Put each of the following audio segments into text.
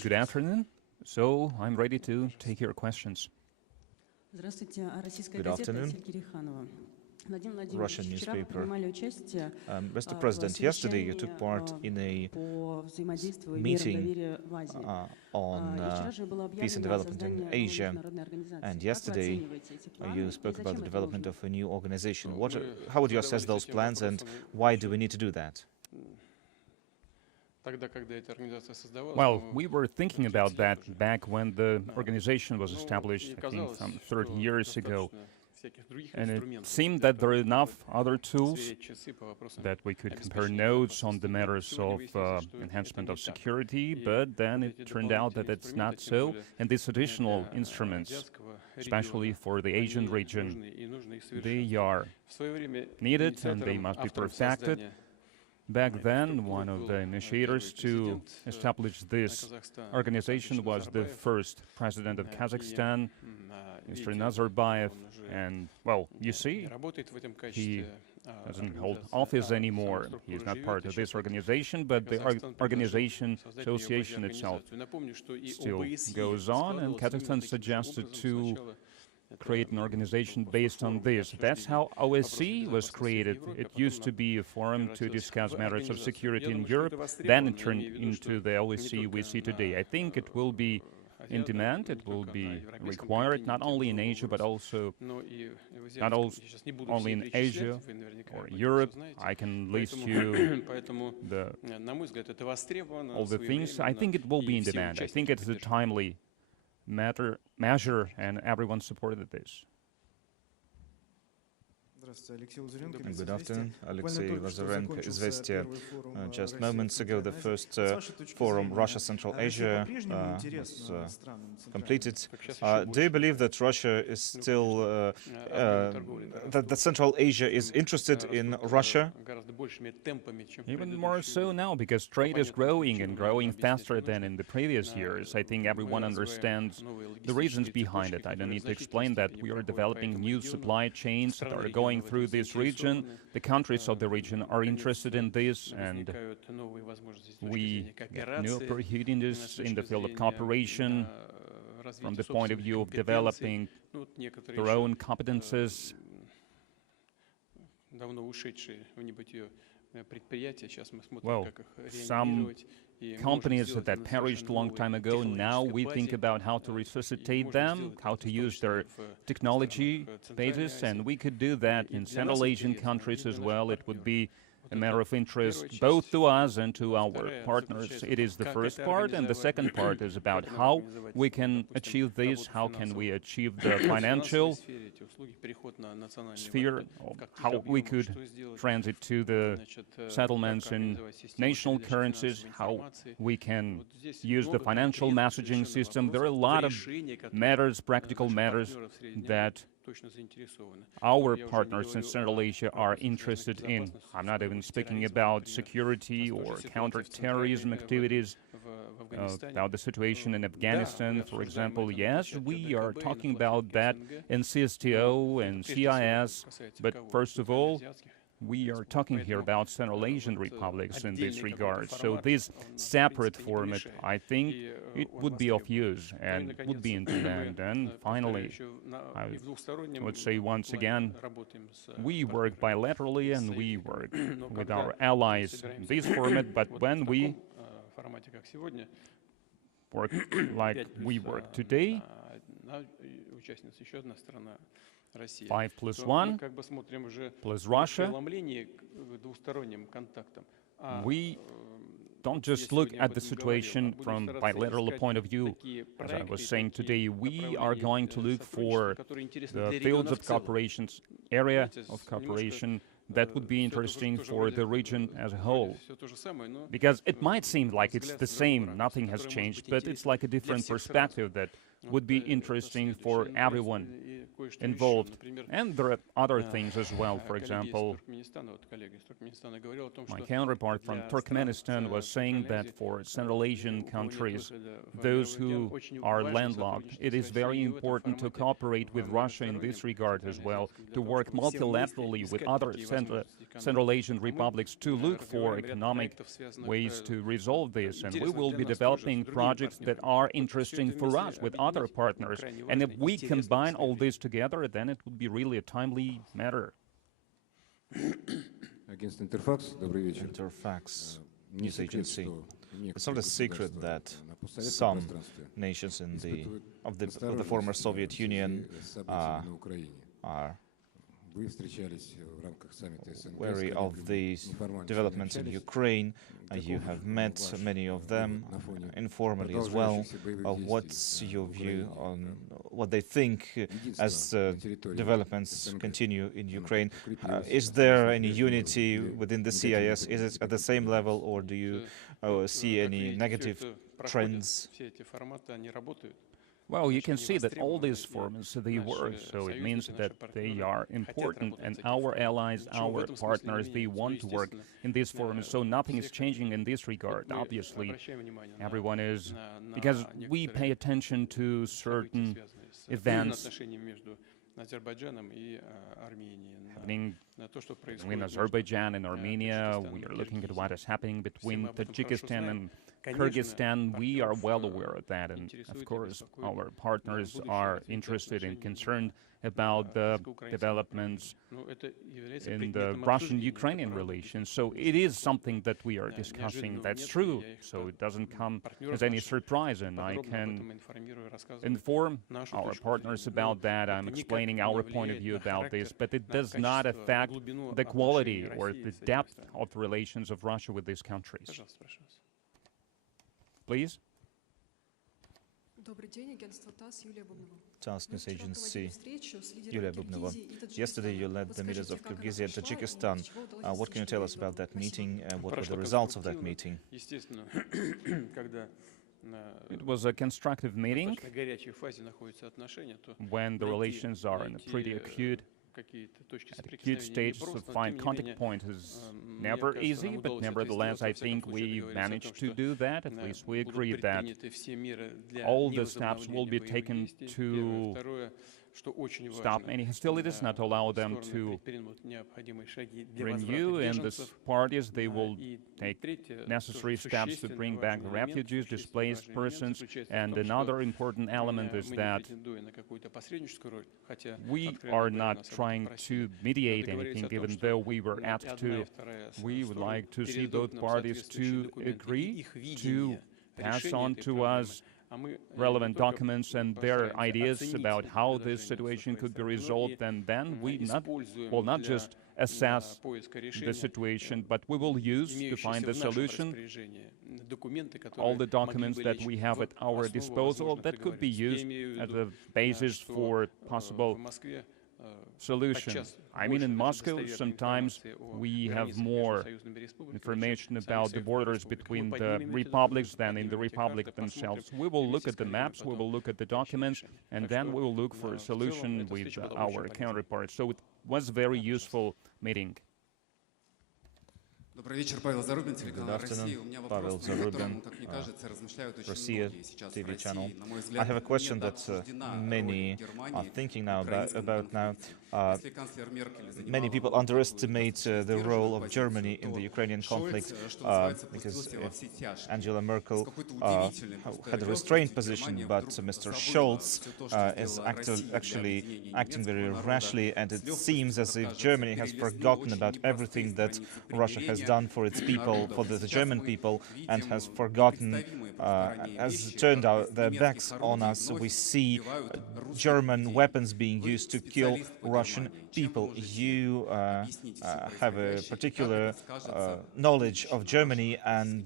Good afternoon. So I'm ready to take your questions. Good afternoon. Russian newspaper. Mr. President, yesterday you took part in a meeting on peace and development in Asia, and yesterday you spoke about the development of a new organization. How would you assess those plans, and why do we need to do that? Well, we were thinking about that back when the organization was established, I think some 30 years ago. And it seemed that there are enough other tools that we could compare notes on the matters of enhancement of security, but then it turned out that it's not so. And these additional instruments, especially for the Asian region, they are needed and they must be perfected. Back then, one of the initiators to establish this organization was the first president of Kazakhstan, Mr. Nazarbayev, and, well, you see, he doesn't hold office anymore. He is not part of this organization, but the association itself still goes on, and Kazakhstan suggested to create an organization based on this. That's how OSCE was created. It used to be a forum to discuss matters of security in Europe, then it turned into the OSCE we see today. I think it will be in demand, it will be required not only in Asia, but also only in Asia or Europe. I can list you all the things. I think it will be in demand. I think it's a timely measure, and everyone supported this. Good afternoon, Alexei Lazarenko, Izvestia. Just moments ago, the first forum, Russia-Central Asia, was completed. Do you believe that Russia is still, that Central Asia is interested in Russia? Even more so now, because trade is growing and growing faster than in the previous years. I think everyone understands the reasons behind it. I don't need to explain that. We are developing new supply chains that are going through this region. The countries of the region are interested in this, and we get new opportunities in the field of cooperation from the point of view of developing their own competences. Well, some companies that perished a long time ago, now we think about how to resuscitate them, how to use their technology basis, and we could do that in Central Asian countries as well. It would be a matter of interest both to us and to our partners. It is the first part, and the second part is about how we can achieve this, how can we achieve the financial sphere, how we could transit to the settlements in national currencies, how we can use the financial messaging system. There are a lot of matters, practical matters, that our partners in Central Asia are interested in. I'm not even speaking about security or counter-terrorism activities, about the situation in Afghanistan, for example. Yes, we are talking about that in CSTO and CIS, but first of all, we are talking here about Central Asian republics in this regard. So this separate format, I think it would be of use and would be in demand. And finally, I would say once again, we work bilaterally and we work with our allies in this format, but when we work like we work today, 5+1 plus Russia, we don't just look at the situation from bilateral point of view. As I was saying today, we are going to look for the fields of cooperation, area of cooperation that would be interesting for the region as a whole. Because it might seem like it's the same, nothing has changed, but it's like a different perspective that would be interesting for everyone involved. And there are other things as well. For example, my counterpart from Turkmenistan was saying that for Central Asian countries, those who are landlocked, it is very important to cooperate with Russia in this regard as well, to work multilaterally with other Central Asian republics to look for economic ways to resolve this. And we will be developing projects that are interesting for us with other partners. And if we combine all this together, then it would be really a timely matter. Interfax news agency. It's not a secret that some nations in of the former Soviet Union are wary of these developments in Ukraine. You have met many of them informally as well. What's your view on what they think as developments continue in Ukraine? Is there any unity within the CIS? Is it at the same level, or do you see any negative trends? Well, you can see that all these forums, they work, so it means that they are important, and our allies, our partners, they want to work in these forums, so nothing is changing in this regard. Obviously, everyone is, because we pay attention to certain events happening between Azerbaijan and Armenia. We are looking at what is happening between Tajikistan and Kyrgyzstan. We are well aware of that, and of course our partners are interested and concerned about the developments in the Russian-Ukrainian relations. So it is something that we are discussing. That's true, so it doesn't come as any surprise, and I can inform our partners about that. I'm explaining our point of view about this, but it does not affect the quality or the depth of the relations of Russia with these countries. Please. TASS News Agency, Yulia Bubnova. Yesterday you led the meetings of Kyrgyzstan and Tajikistan. What can you tell us about that meeting and what were the results of that meeting? It was a constructive meeting. When the relations are in a pretty acute stage, to find contact point is never easy, but nevertheless, I think we managed to do that. At least we agreed that all the steps will be taken to stop any hostilities, not allow them to renew, and the parties, they will take necessary steps to bring back the refugees, displaced persons. And another important element is that we are not trying to mediate anything, even though we were asked to. We would like to see both parties to agree to pass on to us relevant documents and their ideas about how this situation could be resolved, and then we will not just assess the situation, but we will use to find the solution all the documents that we have at our disposal that could be used as a basis for possible solution. I mean, in Moscow, sometimes we have more information about the borders between the republics than in the republic themselves. We will look at the maps, we will look at the documents, and then we will look for a solution with our counterparts. So it was a very useful meeting. Good afternoon, Pavel Zarubin, Russia TV channel. I have a question that many are thinking now about now. Many people underestimate the role of Germany in the Ukrainian conflict because Angela Merkel had a restrained position, but Mr. Scholz is actually acting very rashly, and it seems as if Germany has forgotten about everything that Russia has done for its people, for the German people, and has forgotten, has turned their backs on us. We see German weapons being used to kill Russian people. You have a particular knowledge of Germany, and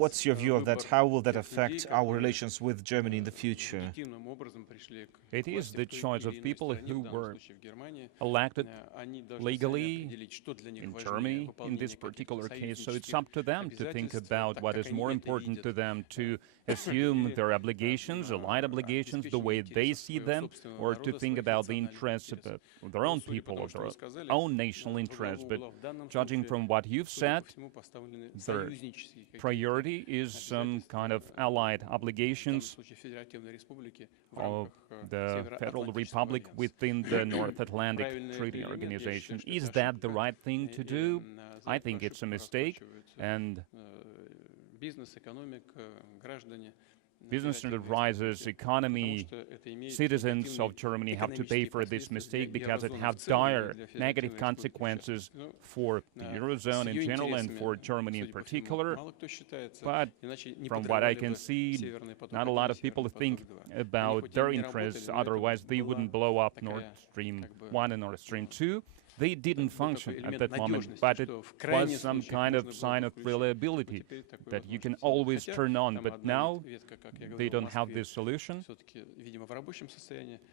what's your view of that? How will that affect our relations with Germany in the future? It is the choice of people who were elected legally in Germany in this particular case, so it's up to them to think about what is more important to them, to assume their obligations, allied obligations, the way they see them, or to think about the interests of their own people, of their own national interests. But judging from what you've said, their priority is some kind of allied obligations of the Federal Republic within the North Atlantic Treaty Organization. Is that the right thing to do? I think it's a mistake, and business enterprises, economy, citizens of Germany have to pay for this mistake because it has dire negative consequences for the Eurozone in general and for Germany in particular. But from what I can see, not a lot of people think about their interests, otherwise they wouldn't blow up Nord Stream 1 and Nord Stream 2. They didn't function at that moment, but it was some kind of sign of reliability that you can always turn on. But now they don't have this solution.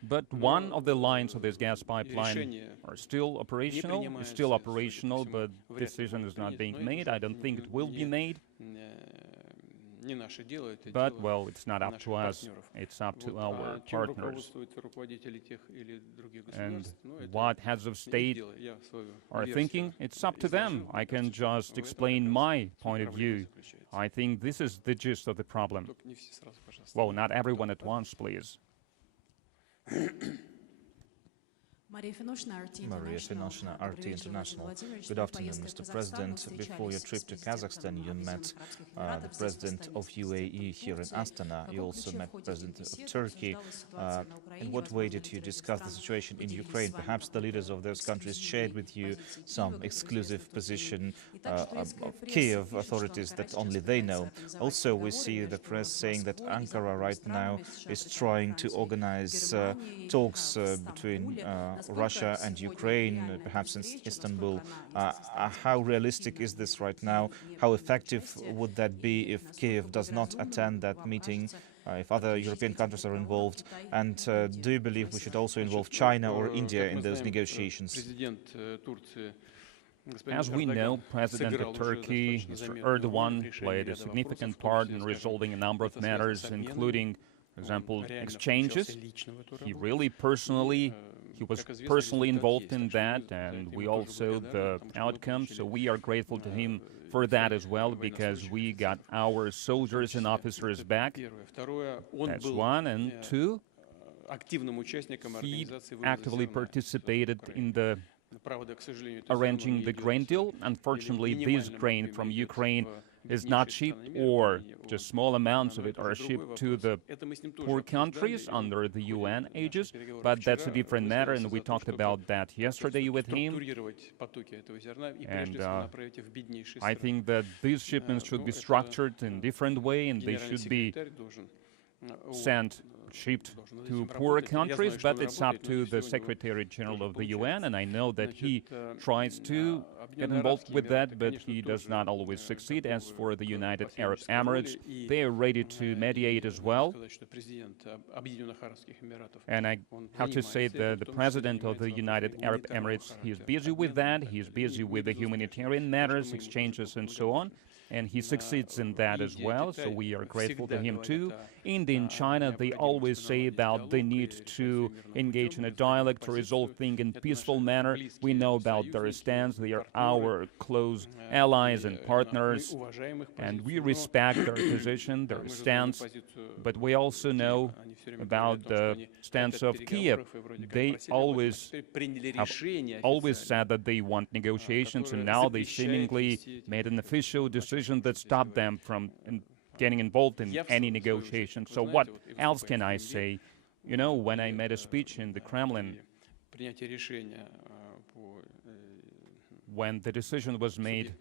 But one of the lines of this gas pipeline are still operational, is still operational, but decision is not being made. I don't think it will be made. But, well, it's not up to us, it's up to our partners. And what heads of state are thinking, it's up to them. I can just explain my point of view. I think this is the gist of the problem. Well, not everyone at once, please. Maria Finoshina, RT International. Good afternoon, Mr. President. Before your trip to Kazakhstan, you met the President of UAE here in Astana. You also met the President of Turkey. In what way did you discuss the situation in Ukraine? Perhaps the leaders of those countries shared with you some exclusive position of Kiev authorities that only they know. Also, we see the press saying that Ankara right now is trying to organize talks between Russia and Ukraine, perhaps in Istanbul. How realistic is this right now? How effective would that be if Kiev does not attend that meeting, if other European countries are involved? And do you believe we should also involve China or India in those negotiations? As we know, President of Turkey, Mr. Erdogan, played a significant part in resolving a number of matters, including, for example, exchanges. He was personally involved in that, and we also the outcome, so we are grateful to him for that as well, because we got our soldiers and officers back. That's one. And two, he actively participated in the arranging the grain deal. Unfortunately, this grain from Ukraine is not shipped, or just small amounts of it are shipped to the poor countries under the UN aegis, but that's a different matter, and we talked about that yesterday with him. And I think that these shipments should be structured in a different way, and they should be shipped to poorer countries, but it's up to the Secretary General of the UN, and I know that he tries to get involved with that, but he does not always succeed. As for the United Arab Emirates, they are ready to mediate as well. And I have to say that the President of the United Arab Emirates, he is busy with that, he is busy with the humanitarian matters, exchanges and so on. And he succeeds in that as well, so we are grateful to him too. India and China, they always say about the need to engage in a dialogue to resolve things in a peaceful manner. We know about their stance, they are our close allies and partners, and we respect their position, their stance, but we also know about the stance of Kiev. They always said that they want negotiations, and now they seemingly made an official decision that stopped them from getting involved in any negotiation. So what else can I say? You know, when I made a speech in the Kremlin, when the decision was made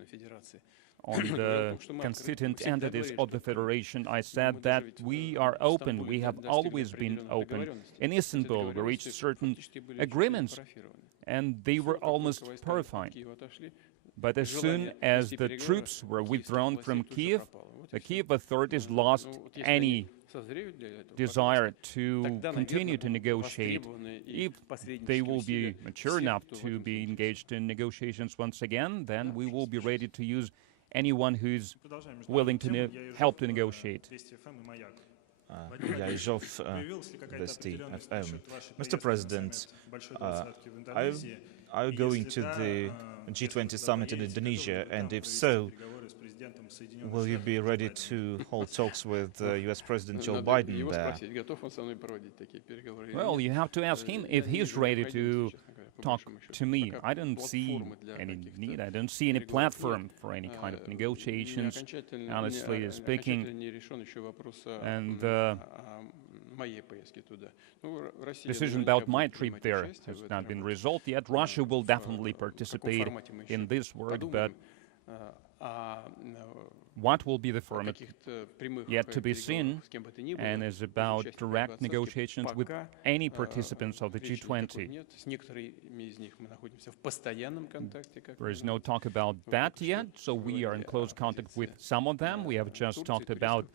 on the constituent entities of the Federation, I said that we are open, we have always been open. In Istanbul, we reached certain agreements, and they were almost perfect. But as soon as the troops were withdrawn from Kiev, the Kiev authorities lost any desire to continue to negotiate. If they will be mature enough to be engaged in negotiations once again, then we will be ready to use anyone who's willing to help to negotiate. Mr. President, are you going to the G20 Summit in Indonesia, and if so, will you be ready to hold talks with US President Joe Biden there? Well, you have to ask him if he's ready to talk to me. I don't see any need, I don't see any platform for any kind of negotiations, honestly speaking. And decision about my trip there has not been resolved yet. Russia will definitely participate in this work, but what will be the format yet to be seen, and is about direct negotiations with any participants of the G20. There is no talk about that yet, so we are in close contact with some of them. We have just talked about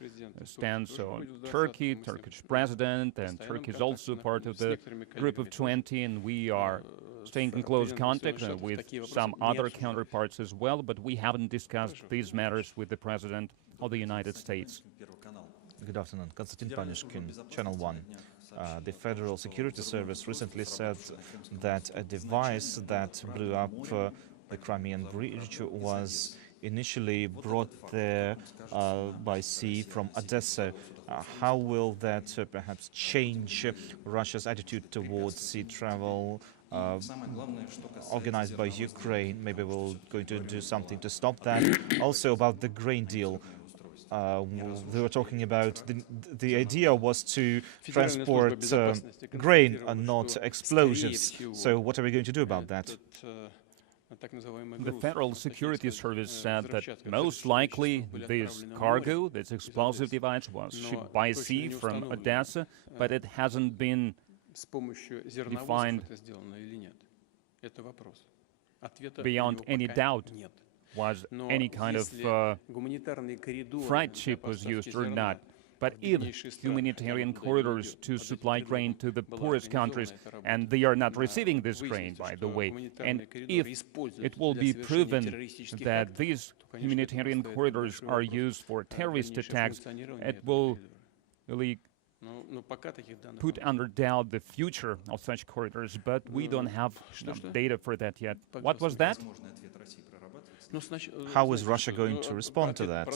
a stance on Turkey, Turkish president, and Turkey is also part of the group of 20, and we are staying in close contact with some other counterparts as well, but we haven't discussed these matters with the President of the United States. Good afternoon. Konstantin Panishkin, Channel 1. The Federal Security Service recently said that a device that blew up the Crimean Bridge was initially brought there by sea from Odessa. How will that perhaps change Russia's attitude towards sea travel organized by Ukraine? Maybe we're going to do something to stop that. Also about the grain deal, they were talking about the idea was to transport grain and not explosives. So what are we going to do about that? The Federal Security Service said that most likely this cargo, this explosive device, was shipped by sea from Odessa, but it hasn't been defined beyond any doubt was any kind of freight ship was used or not. But if humanitarian corridors to supply grain to the poorest countries, and they are not receiving this grain, by the way, and if it will be proven that these humanitarian corridors are used for terrorist attacks, it will really put under doubt the future of such corridors, but we don't have data for that yet. What was that? How is Russia going to respond to that?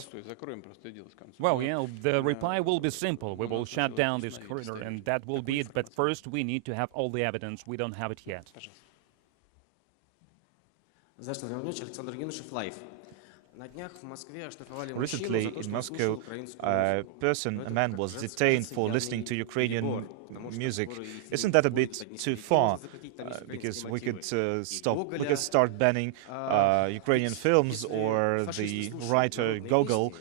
Well, the reply will be simple. We will shut down this corridor, and that will be it. But first, we need to have all the evidence. We don't have it yet. Recently, in Moscow, a man was detained for listening to Ukrainian music. Isn't that a bit too far? Because we could start banning Ukrainian films or the writer Gogol,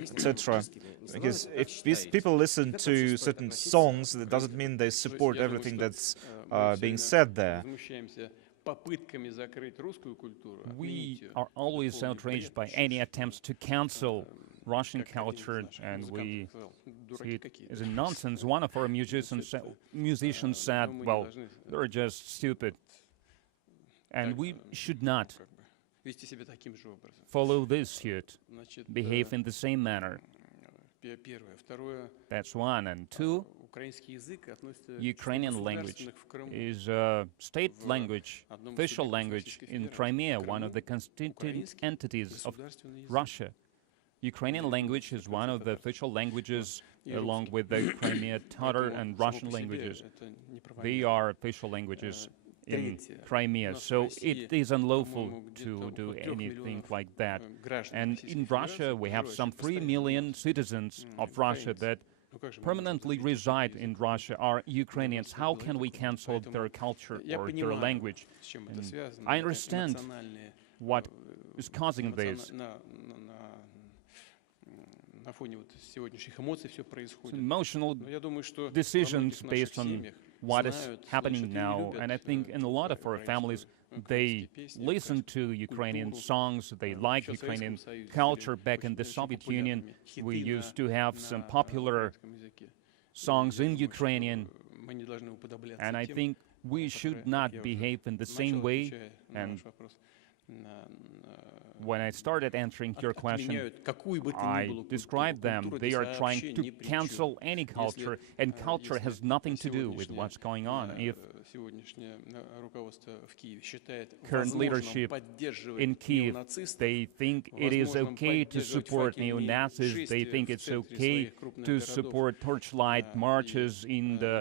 etc. Because if these people listen to certain songs, that doesn't mean they support everything that's being said there. We are always outraged by any attempts to cancel Russian culture, and we see it as a nonsense. One of our musicians said, well, they're just stupid, and we should not follow this suit, behave in the same manner. That's one. And two, Ukrainian language is a state language, official language in Crimea, one of the constituent entities of Russia. Ukrainian language is one of the official languages along with the Crimea Tatar and Russian languages. They are official languages in Crimea, so it is unlawful to do anything like that. And in Russia, we have some 3 million citizens of Russia that permanently reside in Russia are Ukrainians. How can we cancel their culture or their language? And I understand what is causing this. emotional decisions based on what is happening now. And I think in a lot of our families, they listen to Ukrainian songs, they like Ukrainian culture. Back in the Soviet Union, we used to have some popular songs in Ukrainian, and I think we should not behave in the same way. And when I started answering your question, I described them. They are trying to cancel any culture, and culture has nothing to do with what's going on. If current leadership in Kiev, they think it is okay to support neo-Nazis, they think it's okay to support torchlight marches in the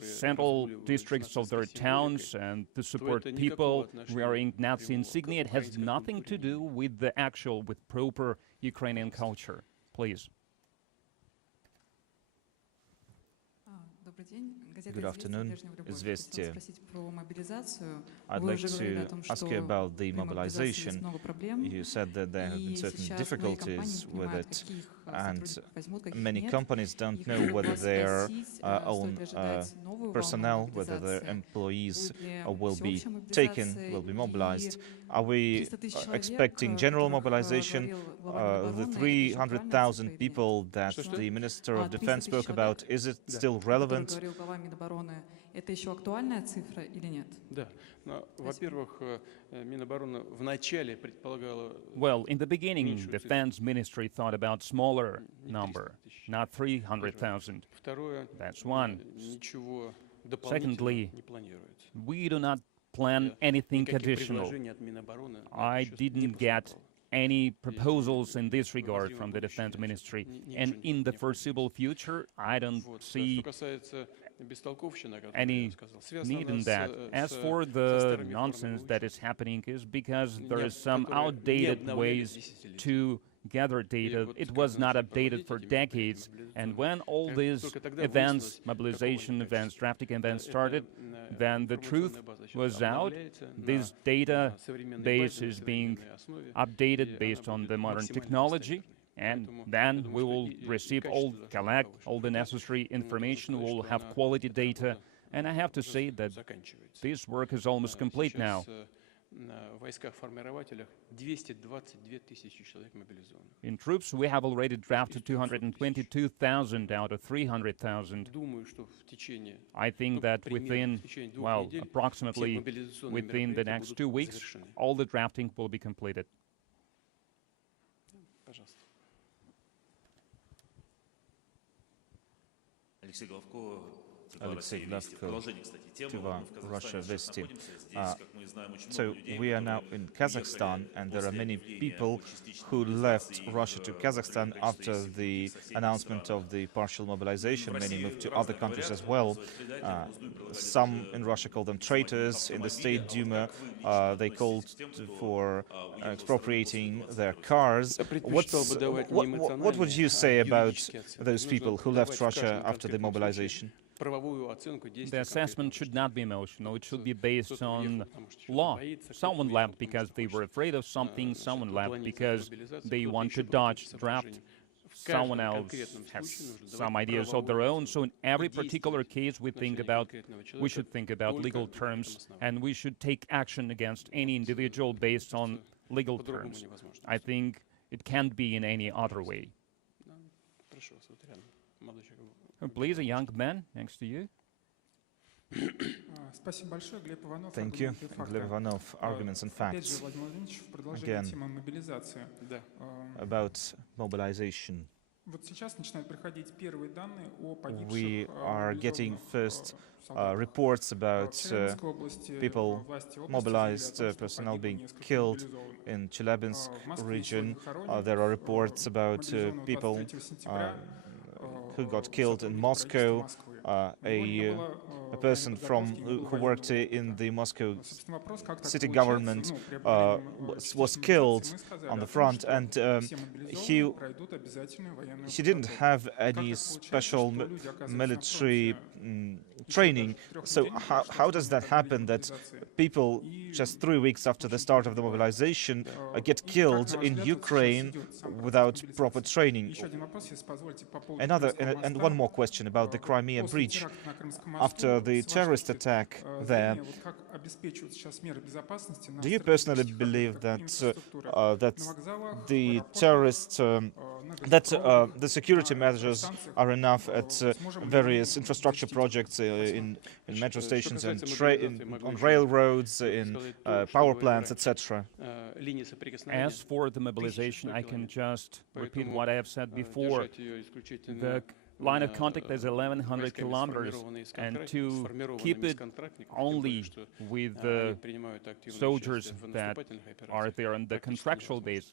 central districts of their towns and to support people wearing Nazi insignia. It has nothing to do with the actual, with proper Ukrainian culture. Please. Good afternoon. Известия. I'd like to ask you about the mobilization. You said that there have been certain difficulties with it, and many companies don't know whether their own personnel, whether their employees will be taken, will be mobilized. Are we expecting general mobilization? The 300,000 people that the Minister of Defense spoke about, is it still relevant? Well, in the beginning, Defense Ministry thought about smaller number, not 300,000. That's one. Secondly, we do not plan anything additional. I didn't get any proposals in this regard from the Defense Ministry, and in the foreseeable future, I don't see any need in that. As for the nonsense that is happening, is because there is some outdated ways to gather data. It was not updated for decades, and when all these events, mobilization events, drafting events started, then the truth was out. This database is being updated based on the modern technology, and then we will collect all the necessary information, we will have quality data, and I have to say that this work is almost complete now. In troops, we have already drafted 222,000 out of 300,000. I think that within, well, approximately within the next 2 weeks, all the drafting will be completed. Alexei Glavko, Tiva, Russia, Vesti. So we are now in Kazakhstan, and there are many people who left Russia to Kazakhstan after the announcement of the partial mobilization. Many moved to other countries as well. Some in Russia call them traitors. In the State Duma, they called for expropriating their cars. What would you say about those people who left Russia after the mobilization? The assessment should not be emotional. It should be based on law. Someone left because they were afraid of something. Someone left because they want to dodge draft. Someone else has some ideas of their own. So in every particular case, we should think about legal terms, and we should take action against any individual based on legal terms. I think it can't be in any other way. Please, a young man next to you. Thank you. Gleb Ivanov, Arguments and Facts. Again, about mobilization. We are getting first reports about people mobilized, personnel being killed in Chelyabinsk region. There are reports about people who got killed in Moscow. A person who worked in the Moscow city government was killed on the front, and he didn't have any special military training. So how does that happen that people just 3 weeks after the start of the mobilization get killed in Ukraine without proper training? And one more question about the Crimean Bridge. After the terrorist attack there, do you personally believe that the terrorists the security measures are enough at various infrastructure projects in metro stations and on railroads, in power plants, etc.? As for the mobilization, I can just repeat what I have said before. The line of contact is 1,100 kilometers, and to keep it only with the soldiers that are there on the contractual base,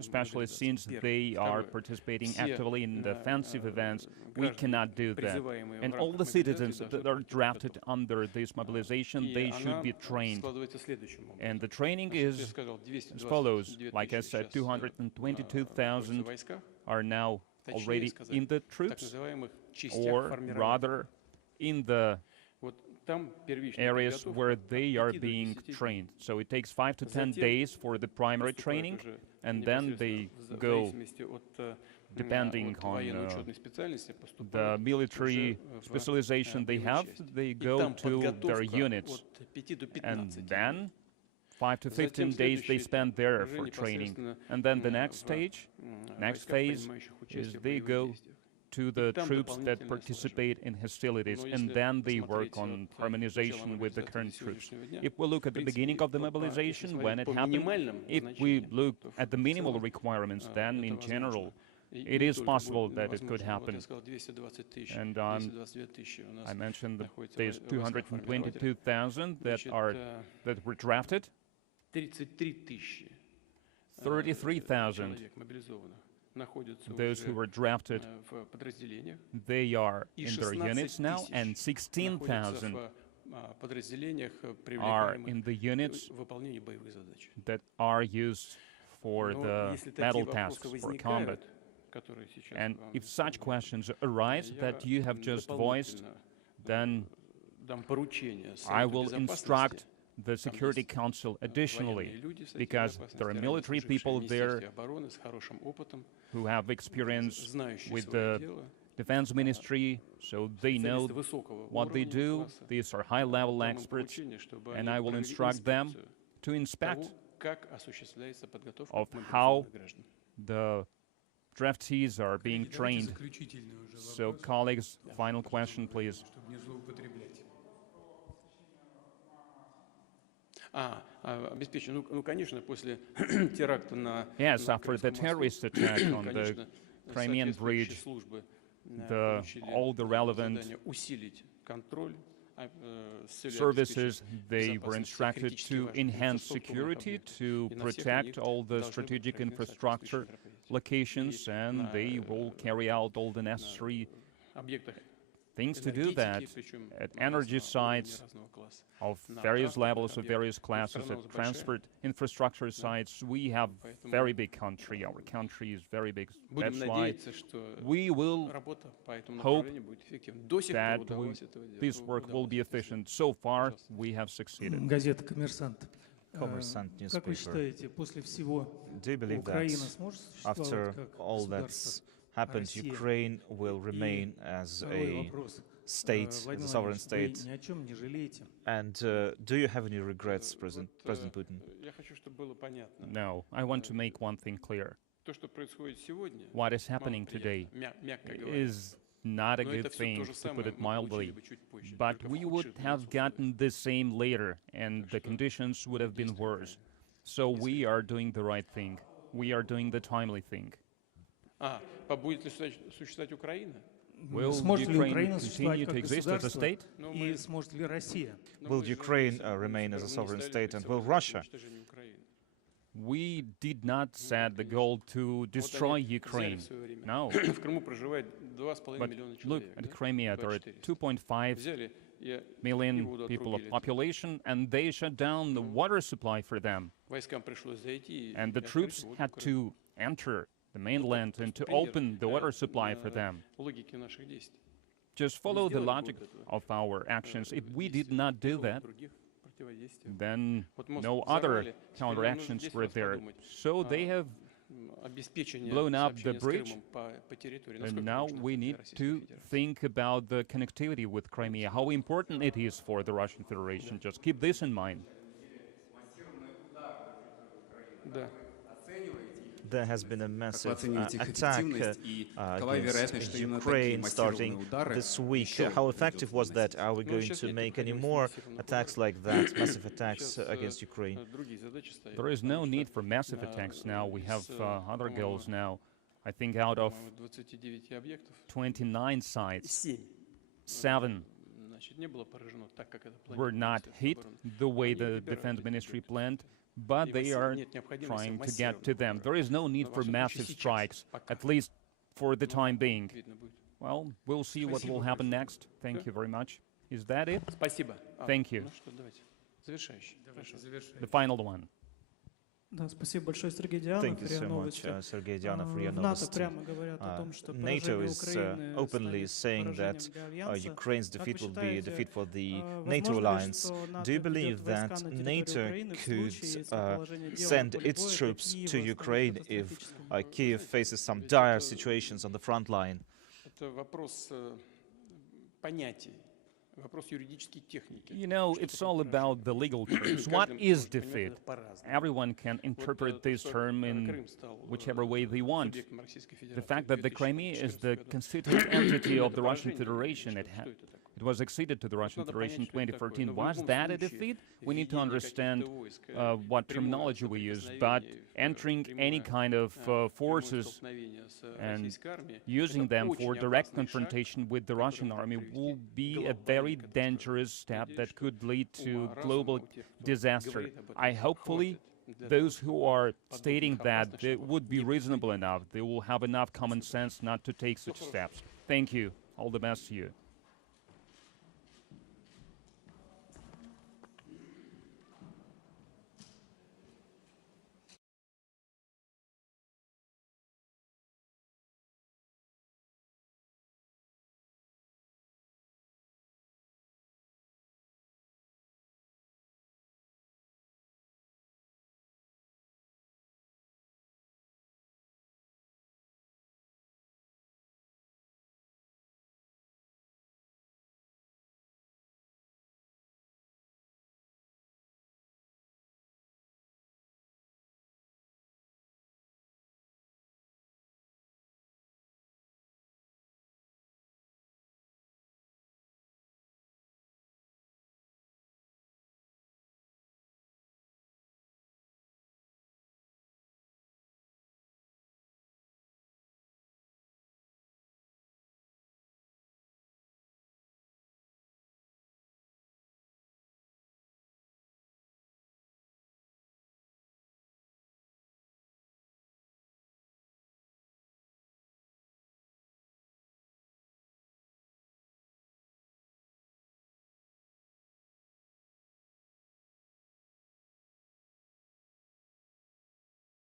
especially since they are participating actively in the offensive events, we cannot do that. And all the citizens that are drafted under this mobilization, they should be trained. And the training is as follows. Like I said, 222,000 are now already in the troops, or rather in the areas where they are being trained. So it takes 5 to 10 days for the primary training, and then they go, depending on the military specialization they have, they go to their units, and then 5 to 15 days they spend there for training. And then the next phase is they go to the troops that participate in hostilities, and then they work on harmonization with the current troops. If we look at the beginning of the mobilization, when it happened, if we look at the minimal requirements, then in general, it is possible that it could happen. And I mentioned that there's 222,000 that were drafted. 33,000. Those who were drafted, they are in their units now, and 16,000 are in the units that are used for the battle tasks, for combat. And if such questions arise that you have just voiced, then I will instruct the Security Council additionally, because there are military people there who have experience with the Defense Ministry, so they know what they do. These are high-level experts, and I will instruct them to inspect of how the draftees are being trained. So, colleagues, final question, please. Yes, after the terrorist attack on the Crimean Bridge, all the relevant services, they were instructed to enhance security, to protect all the strategic infrastructure locations, and they will carry out all the necessary things to do that at energy sites of various levels, of various classes, at transport infrastructure sites. We have a very big country. Our country is very big. That's why we will hope that this work will be efficient. So far, we have succeeded. Commerçant newspaper. Do you believe that after all that's happened, Ukraine will remain as a state, as a sovereign state? And do you have any regrets, President Putin? No, I want to make one thing clear. What is happening today is not a good thing, to put it mildly, but we would have gotten the same later, and the conditions would have been worse. So we are doing the right thing. We are doing the timely thing. Will Ukraine continue to exist as a state? Will Ukraine remain as a sovereign state, and will Russia? We did not set the goal to destroy Ukraine. No. But look at Crimea. There are 2.5 million people of population, and they shut down the water supply for them. And the troops had to enter the mainland and to open the water supply for them. just follow the logic of our actions. If we did not do that, then no other counteractions were there. So they have blown up the bridge, and now we need to think about the connectivity with Crimea, how important it is for the Russian Federation. Just keep this in mind. There has been a massive attack against Ukraine starting this week. How effective was that? Are we going to make any more attacks like that, massive attacks against Ukraine? There is no need for massive attacks now. We have other goals now. I think out of 29 sites, 7 were not hit the way the Defense Ministry planned, but they are trying to get to them. There is no need for massive strikes, at least for the time being. Well, we'll see what will happen next. Thank you very much. Is that it? Thank you. The final one. Thank you so much, Sergei Dianov, RIA Novosti. NATO is openly saying that Ukraine's defeat will be a defeat for the NATO alliance. Do you believe that NATO could send its troops to Ukraine if Kyiv faces some dire situations on the front line? You know, it's all about the legal terms. What is defeat? Everyone can interpret this term in whichever way they want. The fact that the Crimea is the constituent entity of the Russian Federation, it was acceded to the Russian Federation in 2014. Was that a defeat? We need to understand what terminology we use, but entering any kind of forces and using them for direct confrontation with the Russian army will be a very dangerous step that could lead to global disaster. Hopefully, those who are stating that they would be reasonable enough, they will have enough common sense not to take such steps. Thank you. All the best to you.